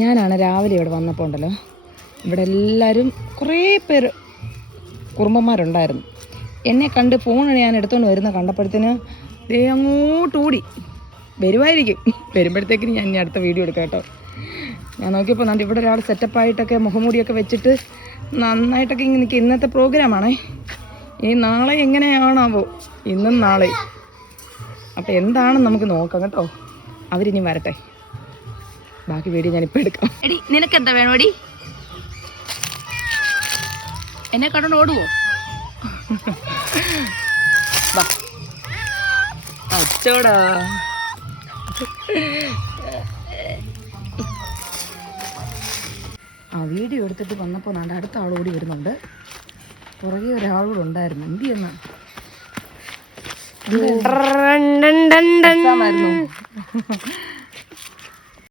ഞാനാണ് രാവിലെ ഇവിടെ വന്നപ്പോൾ ഉണ്ടല്ലോ, ഇവിടെ എല്ലാവരും കുറേ പേര് കുറുമ്പന്മാരുണ്ടായിരുന്നു. എന്നെ കണ്ട് ഫോൺ ഞാൻ എടുത്തുകൊണ്ട് വരുന്ന കണ്ടപ്പോഴത്തേന് അങ്ങോട്ട് ഓടി വരുമായിരിക്കും. വരുമ്പോഴത്തേക്കിന് ഞാൻ ഇനി അടുത്ത വീഡിയോ എടുക്കാം കേട്ടോ. ഞാൻ നോക്കിയപ്പോൾ നല്ല ഇവിടെ ഒരാൾ സെറ്റപ്പായിട്ടൊക്കെ മുഖംമൂടിയൊക്കെ വെച്ചിട്ട് നന്നായിട്ടൊക്കെ ഇങ്ങനെ നിൽക്കുക. ഇന്നത്തെ പ്രോഗ്രാമാണേ. ഇനി നാളെ എങ്ങനെയാണാവോ, ഇന്നും നാളെ. അപ്പം എന്താണെന്ന് നമുക്ക് നോക്കാം കേട്ടോ. അവരിനി വരട്ടെ, ബാക്കി വീഡിയോ ഞാനിപ്പോൾ എടുക്കാം. എടി നിനക്കെന്താ വേണോ? എടി എന്നെ കണ്ടോണ്ട് ഓടുവോ? അച്ചോടാ. ആ വീഡിയോ എടുത്തിട്ട് വന്നപ്പോൾ നാണ്ട് അടുത്ത ആൾ ഓടി വരുന്നുണ്ട്. പുറകെ ഒരാളൂടെ ഉണ്ടായിരുന്നു. എന്ത് ചെയ്യുന്ന എക്സാമായിരുന്നു.